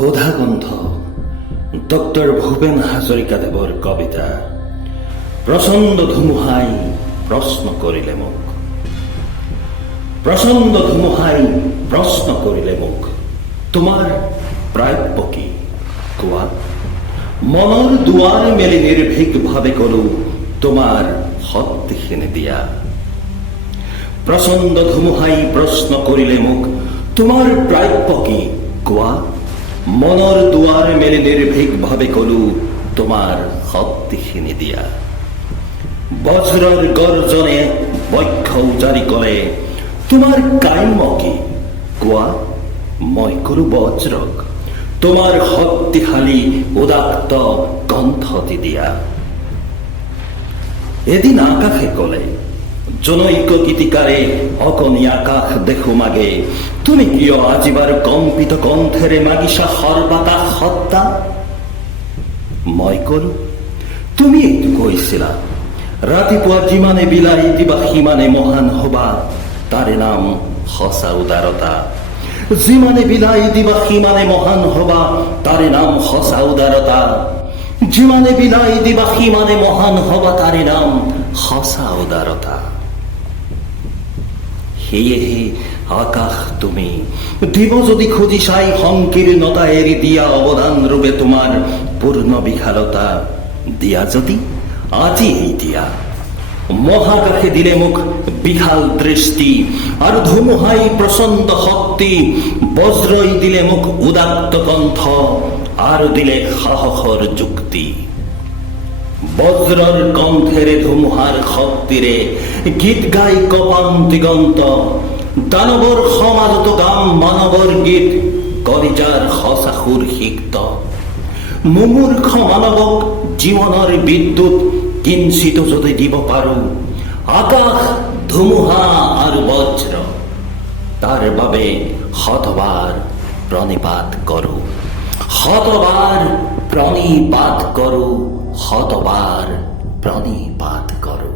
ক্ষুধাগন্ধ doctor Bhupen হাজৰিকাদেৱৰ কবিতা। প্ৰচণ্ড ধুমুহাই প্ৰশ্ন কৰিলে মোক, প্ৰচণ্ড ধুমুহাই প্ৰশ্ন কৰিলে মোক, তোমাৰ প্ৰাপ্য কি কোৱা? মনৰ দুৱাৰ মেলি নিৰ্ভীকভাৱে কলো, তোমাৰ শক্তিখিনি দিয়া। প্ৰচণ্ড ধুমুহাই প্ৰশ্ন কৰিলে মোক, তোমাৰ প্ৰাপ্য কি কোৱা? মনৰ দুৱাৰ মেলি নিৰ্ভীকভাৱে কলো, তোমাৰ শক্তিখিনি দিয়া। বজ্ৰৰ গৰ্জনে বক্ষ উজাৰি কৰে, তোমাৰ কাম্য কি কোৱা? মই কলো বজ্ৰক, তোমাৰ শক্তিশালী উদাত্ত কণ্ঠটি দিয়া। এদিন আকাশে কলে, জনৈক গীতিকাৰে অকণি আকাশ দেখো মাগে, তুমি কিয় আজিবাৰ কম্পিত কণ্ঠেৰে মাগিছা সৰ্বাকাশ সত্তা? মই কলো, তুমি এইটো কৈছিলা, ৰাতিপুৱা যিমানে বিলাই দিবা সিমানে মহান হবা, তাৰে নাম সঁচা উদাৰতা। যিমানে বিলাই দিবা সিমানে মহান হবা, তাৰে নাম সঁচা উদাৰতা। যিমানে বিলাই দিবা সিমানে মহান হবা, তাৰে নাম সঁচা উদাৰতা। সেয়েহে আকাশ তুমি দিব যদি খুজিছাই সংকীৰ্ণতা এৰি দিয়া অৱদান ৰূপে তোমাৰ পূৰ্ণ বিশালতা, দিয়া যদি আজি দিয়া। মহাকাশে দিলে মোক বিশাল দৃষ্টি আৰু ধুমুহাই প্ৰচণ্ড শক্তি, বজ্ৰই দিলে মোক উদাত্ত কণ্ঠ আৰু দিলে সাহসৰ যুক্তি। বজ্ৰৰ কণ্ঠেৰে ধুমুহাৰ শক্তিৰে গীত গাই কপাম দিগন্ত, দানৱৰ সমাজতো গাম মানৱৰ গীত, কলিজাৰ সঁচা সুৰ সিক্ত। মুমূৰ্ষ মানৱক জীৱনৰ বিদ্যুৎ কিঞ্চিত যদি দিব পাৰো, আকাশ ধুমুহা আৰু বজ্ৰ, তাৰ বাবে শতবাৰ প্ৰণিপাত কৰো, শতবাৰ প্ৰণিপাত কৰো, শতবাৰ প্ৰণিপাত কৰো।